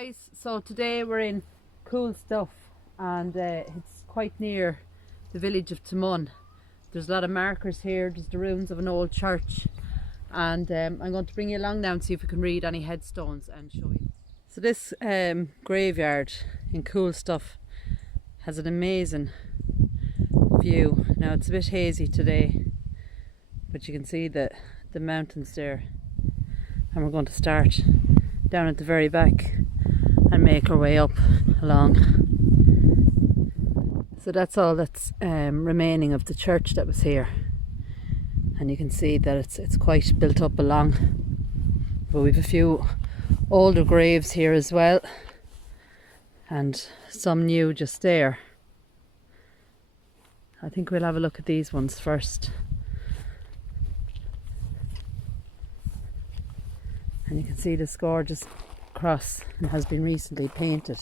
guys, so today we're in Coolstuff and it's quite near the village of Tamun. There's a lot of markers here. There's the ruins of an old church, and I'm going to bring you along now and see if we can read any headstones and show you. So this graveyard in Coolstuff has an amazing view. Now it's a bit hazy today, but you can see the mountains there, and we're going to start down at the very back and make our way up along. So that's all that's remaining of the church that was here, and you can see that it's quite built up along, but we've a few older graves here as well, and some new just there. I think we'll have a look at these ones first. And you can see this gorgeous cross, and has been recently painted,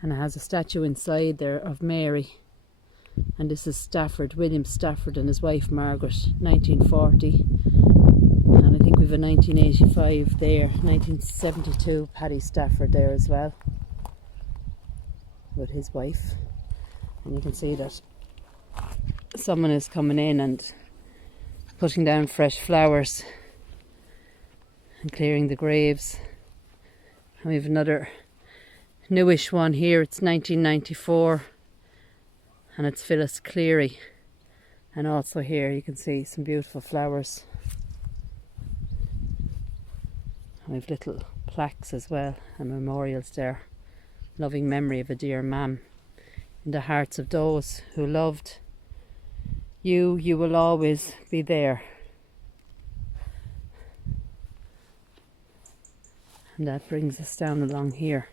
and it has a statue inside there of Mary, and this is Stafford, William Stafford and his wife Margaret, 1940, and I think we've a 1985 there, 1972 Paddy Stafford there as well with his wife. And you can see that someone is coming in and putting down fresh flowers and clearing the graves. And we have another newish one here. It's 1994, and it's Phyllis Cleary. And also here you can see some beautiful flowers. And we have little plaques as well and memorials there. Loving memory of a dear mam. In the hearts of those who loved you, you will always be there. And that brings us down along here.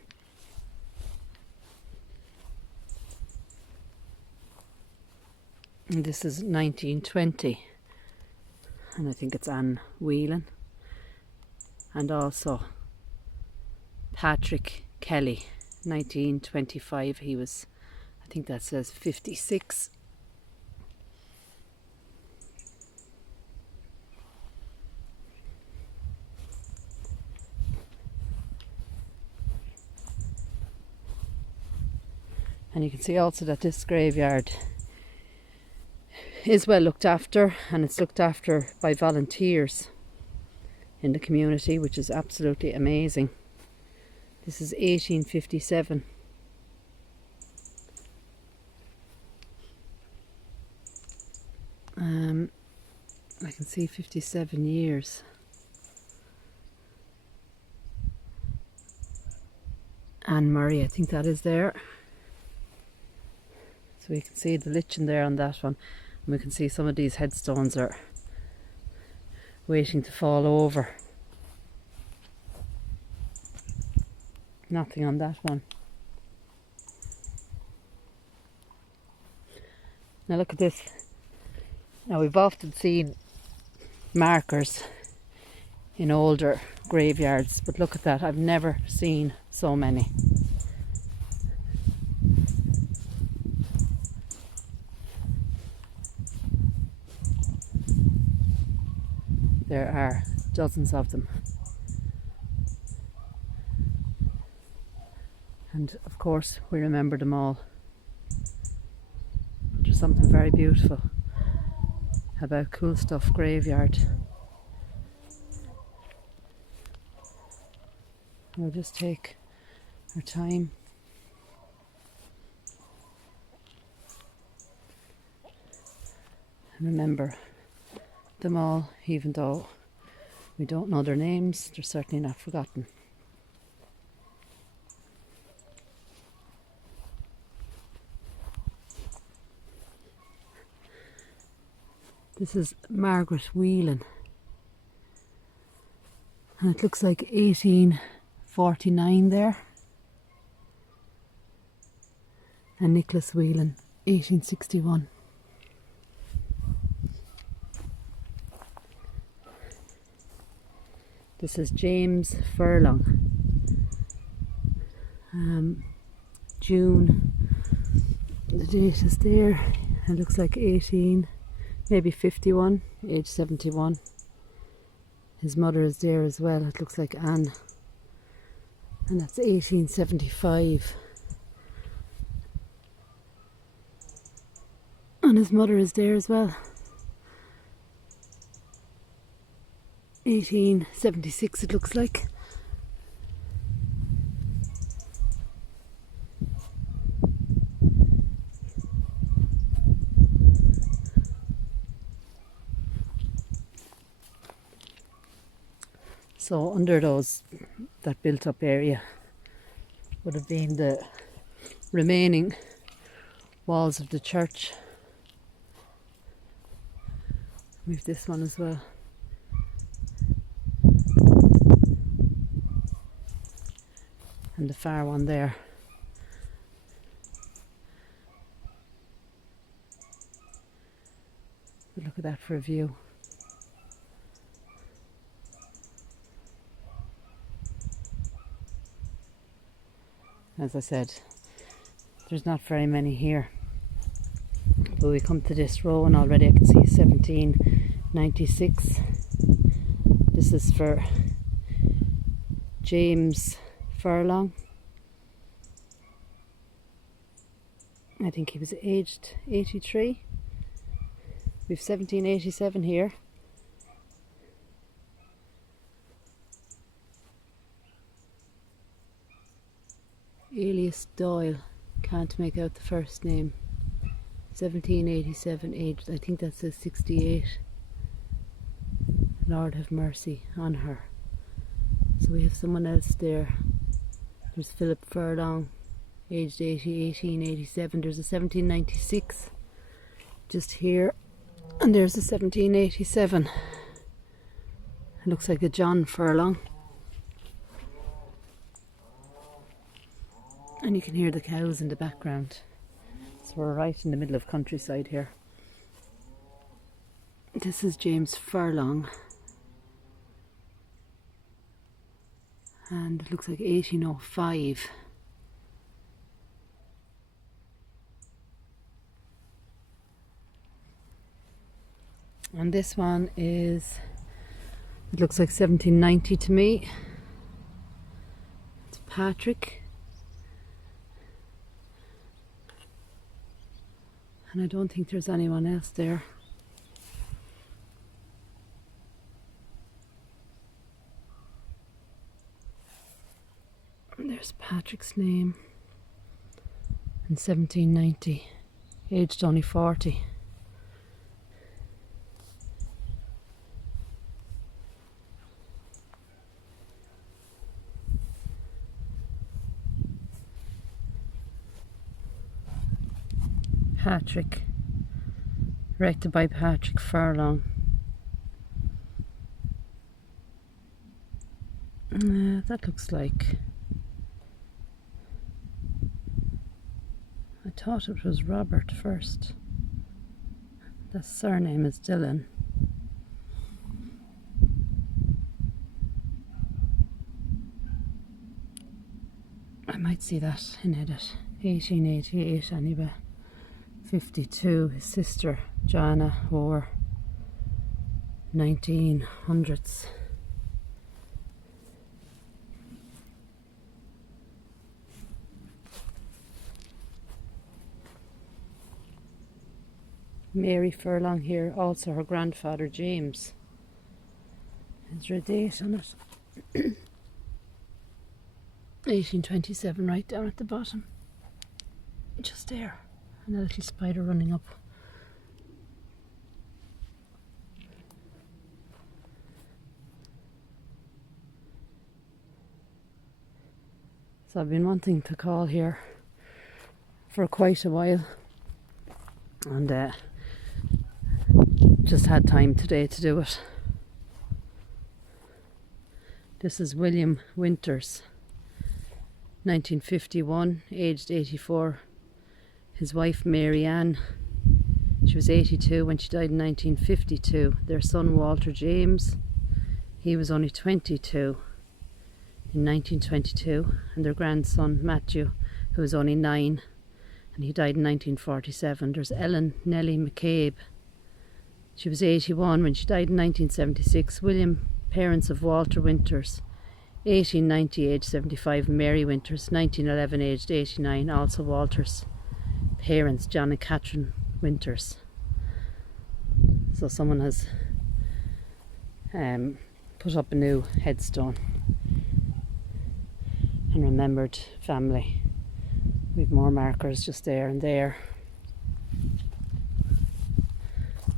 And this is 1920, and I think it's Anne Whelan, and also Patrick Kelly, 1925. He was, I think that says 56. And you can see also that this graveyard is well looked after, and it's looked after by volunteers in the community, which is absolutely amazing. This is 1857. I can see 57 years. Anne Murray, I think that is there. So we can see the lichen there on that one, and we can see some of these headstones are waiting to fall over. Nothing on that one. Now look at this. Now we've often seen markers in older graveyards, but look at that, I've never seen so many. There are dozens of them, and of course we remember them all. There's something very beautiful about Coolstuff Graveyard. We'll just take our time. And remember them all, even though we don't know their names. They're certainly not forgotten. This is Margaret Whelan, and it looks like 1849 there, and Nicholas Whelan, 1861. This is James Furlong, June, the date is there, it looks like 18, maybe 51, age 71. His mother is there as well, it looks like Anne. And that's 1875. And his mother is there as well. 1876 it looks like. So under that built up area would have been the remaining walls of the church. We've this one as well. And the far one there. But look at that for a view. As I said, there's not very many here. But we come to this row and already I can see 1796. This is for James Furlong. I think he was aged 83. We've 1787 here. Alias Doyle, can't make out the first name. 1787, aged, I think that says 68. Lord have mercy on her. So we have someone else there. There's Philip Furlong, aged 80, 1887. There's a 1796 just here, and there's a 1787. It looks like a John Furlong. And you can hear the cows in the background. So we're right in the middle of countryside here. This is James Furlong. And it looks like 1805. And this one is, it looks like 1790 to me. It's Patrick. And I don't think there's anyone else there. And there's Patrick's name. In 1790. Aged only 40. Patrick, erected by Patrick Furlong. That looks like, I thought it was Robert first. The surname is Dillon. I might see that in edit. 1888 anyway. 52, his sister Joanna wore 1900s. Mary Furlong here, also her grandfather James. Is there a date on it? 1827 right down at the bottom. Just there. And a little spider running up. So I've been wanting to call here for quite a while, and just had time today to do it. This is William Winters, 1951, aged 84. His wife Mary Ann, she was 82 when she died in 1952. Their son Walter James, he was only 22 in 1922, and their grandson Matthew, who was only 9, and he died in 1947. There's Ellen Nellie McCabe, she was 81 when she died in 1976. William, parents of Walter Winters, 1890, aged 75, Mary Winters. 1911, aged 89, also Walter's parents, John and Catherine Winters. So someone has put up a new headstone and remembered family. We've more markers just there and there.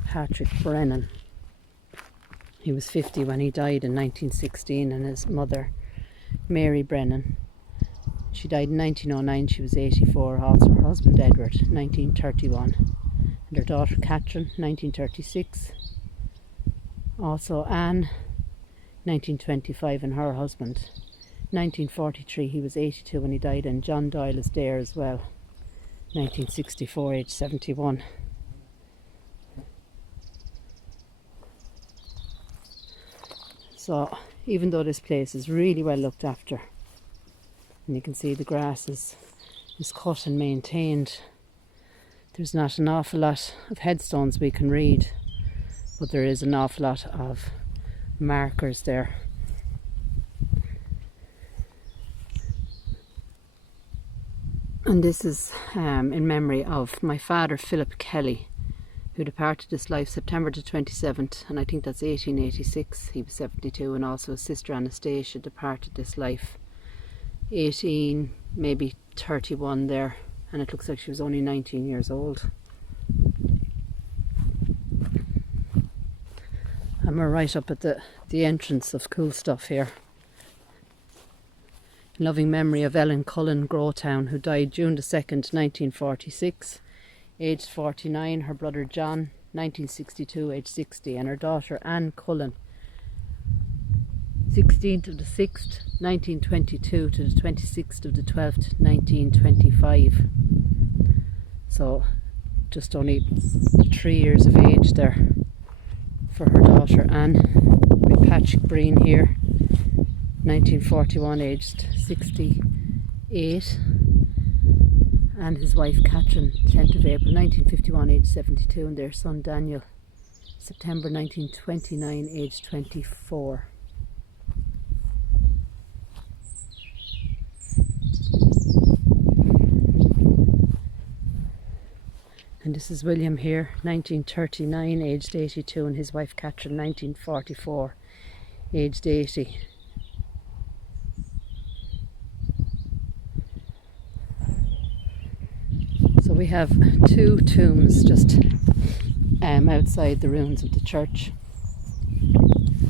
Patrick Brennan. He was 50 when he died in 1916, and his mother, Mary Brennan, she died in 1909, she was 84. Also her husband Edward, 1931. And her daughter Catherine, 1936. Also Anne, 1925, and her husband. 1943, he was 82 when he died, and John Doyle is there as well. 1964, age 71. So even though this place is really well looked after, and you can see the grass is cut and maintained, there's not an awful lot of headstones we can read, but there is an awful lot of markers there. And this is in memory of my father, Philip Kelly, who departed this life September the 27th, and I think that's 1886. He was 72, and also his sister Anastasia departed this life 18, maybe 31 there, and it looks like she was only 19 years old. And we're right up at the entrance of Coolstuff here. In loving memory of Ellen Cullen Growtown, who died June the 2nd, 1946, aged 49, her brother John, 1962, aged 60, and her daughter Anne Cullen, 16th of the 6th, 1922 to the 26th of the 12th, 1925. So just only 3 years of age there for her daughter Anne. With Patrick Breen here, 1941, aged 68. And his wife Catherine, 10th of April 1951, aged 72, and their son Daniel, September 1929, aged 24. And this is William here, 1939, aged 82, and his wife Catherine, 1944, aged 80. So we have two tombs just outside the ruins of the church,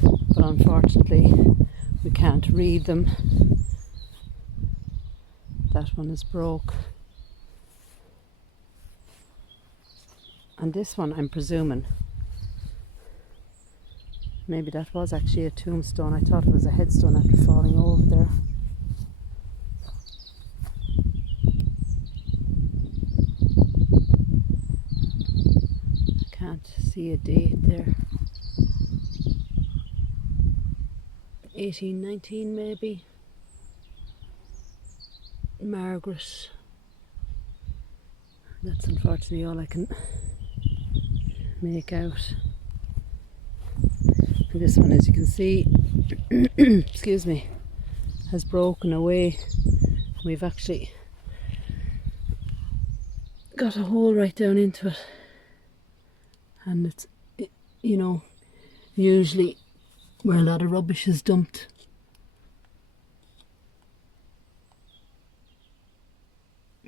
but unfortunately we can't read them. That one is broke, and this one, I'm presuming, maybe that was actually a tombstone. I thought it was a headstone after falling over there. See a date there, 1819 maybe. Margaret. That's unfortunately all I can make out. And this one, as you can see, excuse me, has broken away. We've actually got a hole right down into it. And it's, you know, usually where a lot of rubbish is dumped.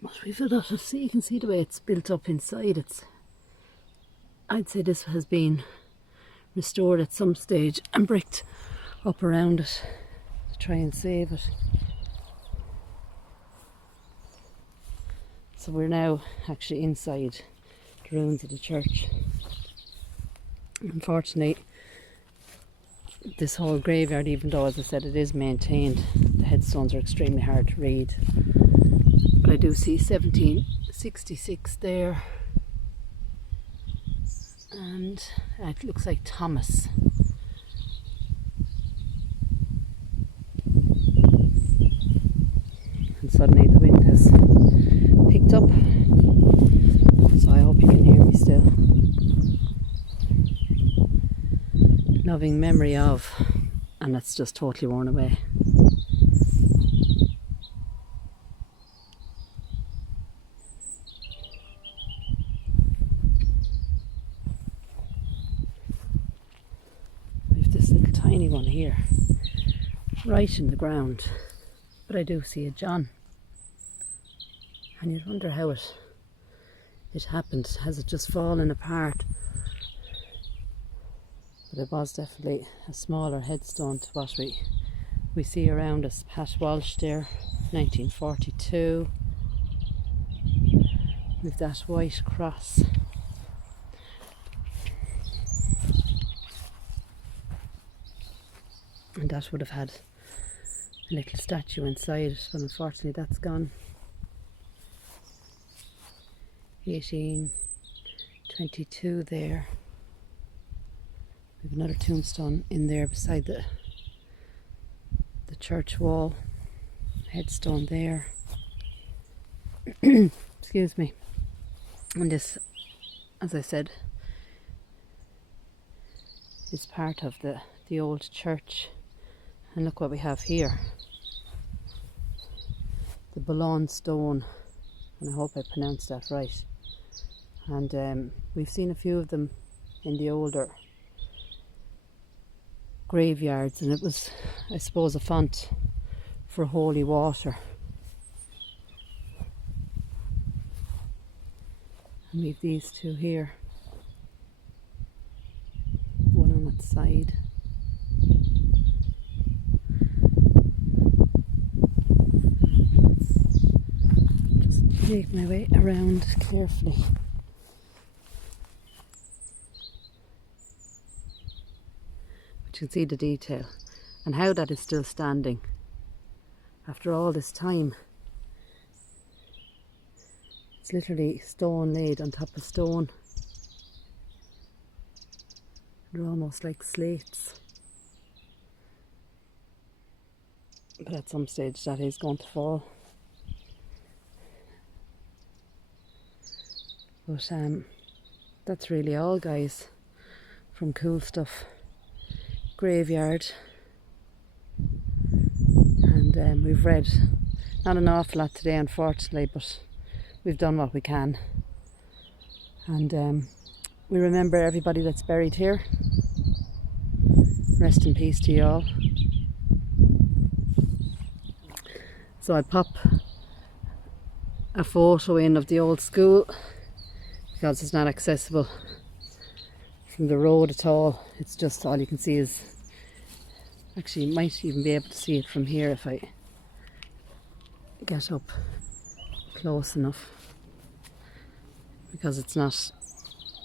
But we've a lot of, see, you can see the way it's built up inside. I'd say this has been restored at some stage and bricked up around it to try and save it. So we're now actually inside the ruins of the church. Unfortunately, this whole graveyard, even though, as I said, it is maintained, the headstones are extremely hard to read. But I do see 1766 there, and it looks like Thomas. And suddenly the wind has picked up, so I hope you can hear me still. Loving memory of, and it's just totally worn away. tiny one here, right in the ground. But I do see a John. And you'd wonder how it happened. Has it just fallen apart? But it was definitely a smaller headstone to what we see around us. Pat Walsh there, 1942. With that white cross. And that would have had a little statue inside it, but unfortunately that's gone. 1822 there. We have another tombstone in there beside the church wall. Headstone there. Excuse me. And this, as I said, is part of the old church. And look what we have here. The Boulogne stone. And I hope I pronounced that right. And we've seen a few of them in the older graveyards, and it was, I suppose, a font for holy water. And we've these two here, one on that side. Just make my way around carefully. But you can see the detail and how that is still standing after all this time. It's literally stone laid on top of stone. They're almost like slates. But at some stage that is going to fall. But that's really all, guys, from Coolstuff Graveyard. And we've read not an awful lot today, unfortunately, but we've done what we can. And we remember everybody that's buried here. Rest in peace to you all. So I pop a photo in of the old school because it's not accessible from the road at all. It's just all you can see is, actually you might even be able to see it from here if I get up close enough, because it's not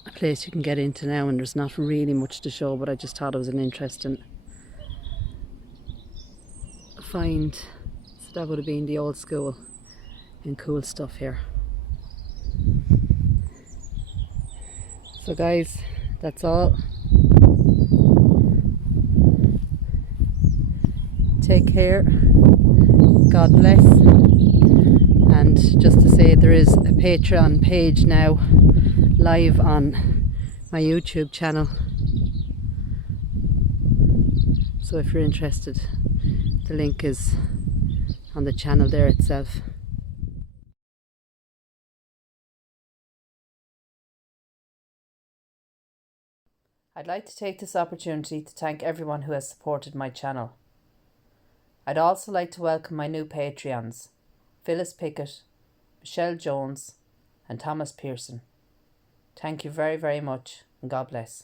a place you can get into now and there's not really much to show, but I just thought it was an interesting find. So that would have been the old school in Coolstuff here. So guys, that's all. Take care. God bless. And just to say, there is a Patreon page now live on my YouTube channel. So if you're interested, the link is on the channel there itself. I'd like to take this opportunity to thank everyone who has supported my channel. I'd also like to welcome my new Patreons, Phyllis Pickett, Michelle Jones and Thomas Pearson. Thank you very, very much, and God bless.